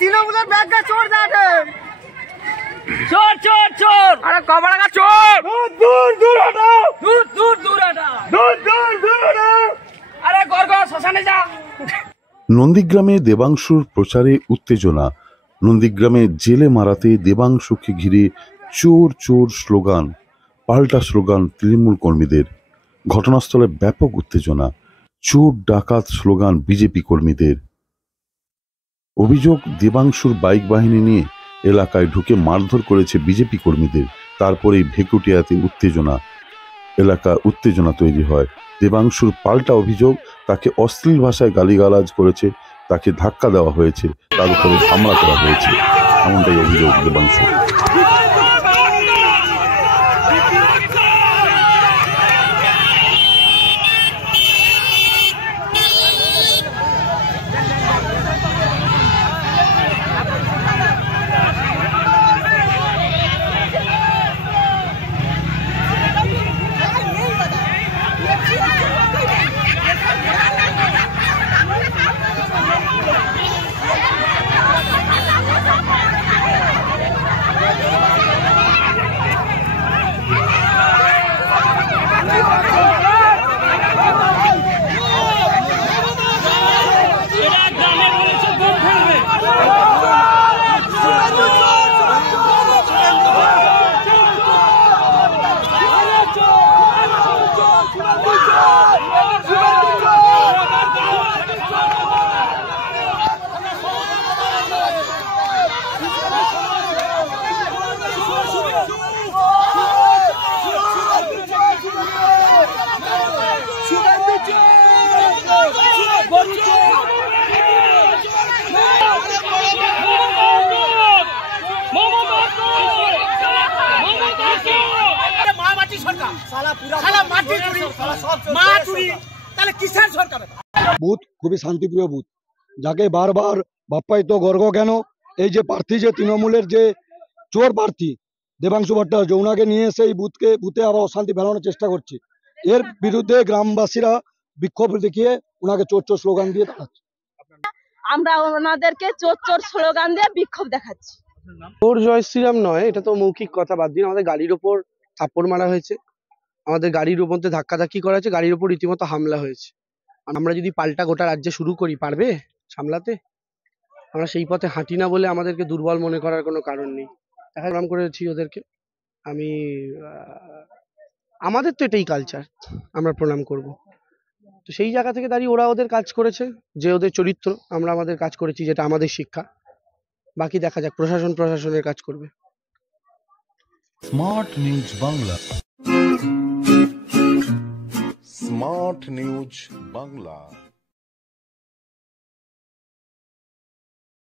তৃণমূলের ব্যাগটা চোর যাবে চোর চোর চোর আরে কবড়া চোর দূর দূর হটাও দূর দূর দূর হটাও দূর দূর দূর হটাও আরে গর্গ শ্মশানে যা। নন্দীগ্রামে দেবাংশুর প্রচারে উত্তেজনা। নন্দীগ্রামে জেলে মারাতে দেবাংশুকে ঘিরে চোর চোর স্লোগান, পাল্টা স্লোগান তৃণমূল কর্মীদের। ঘটনাস্থলে ব্যাপক উত্তেজনা, চোর ডাকাত স্লোগান বিজেপি কর্মীদের। অভিযোগ, দেবাংশুর বাইক বাহিনী নিয়ে এলাকায় ঢুকে মারধর করেছে বিজেপি কর্মীদের। তারপরেই ভেকুটিয়াতে উত্তেজনা তৈরি হয়। দেবাংশুর পাল্টা অভিযোগ, তাকে অশ্লীল ভাষায় গালিগালাজ করেছে, তাকে ধাক্কা দেওয়া হয়েছে, তার উপরে হামলা করা হয়েছে, এমনটাই অভিযোগ দেবাংশুর। বুথ খুবই শান্তিপ্রিয় বুথ, যাকে বারবার বাপ্পায়িত গর্গ কেন এই যে প্রার্থী, যে তৃণমূলের যে চোর প্রার্থী দেবাংশু ভট্টাচার্য, ওনাকে নিয়ে এসে এই বুথে আবার অশান্তি ফেলানোর চেষ্টা করছে। এর বিরুদ্ধে গ্রামবাসীরা বিক্ষোভ দেখিয়ে ওনাকে চোর চোর স্লোগান দিয়ে দেখাচ্ছে। আমরা ওনাদেরকে চোর চোর স্লোগান দিয়ে বিক্ষোভ দেখাচ্ছি। চোর জয় শ্রীরাম নয়, এটা তো মৌখিক কথা। বাদ দিন, আমাদের গাড়ির ওপর থাপ্পড় মারা হয়েছে, আমাদের গাড়ির মধ্যে ধাক্কাধাক্কি করা হয়েছে, গাড়ির উপর রীতিমতো হামলা হয়েছে। আমরা যদি পাল্টা গোটা রাজ্যে শুরু করি, পারবে সামলাতে? আমরা সেই পথে হাঁটি না বলে আমাদেরকে দুর্বল মনে করার কোনো কারণ নেই। প্রণাম করেছি ওদেরকে আমি, আমাদের তো এটাই কালচার, আমরা প্রণাম করব। তো সেই জায়গা থেকে দাঁড়িয়ে ওরা ওদের কাজ করেছে, যে ওদের চরিত্র, আমরা আমাদের কাজ করেছি, যেটা আমাদের শিক্ষা। বাকি দেখা যাক, প্রশাসনের কাজ করবে। Smart news Bangla. Smart news Bangla.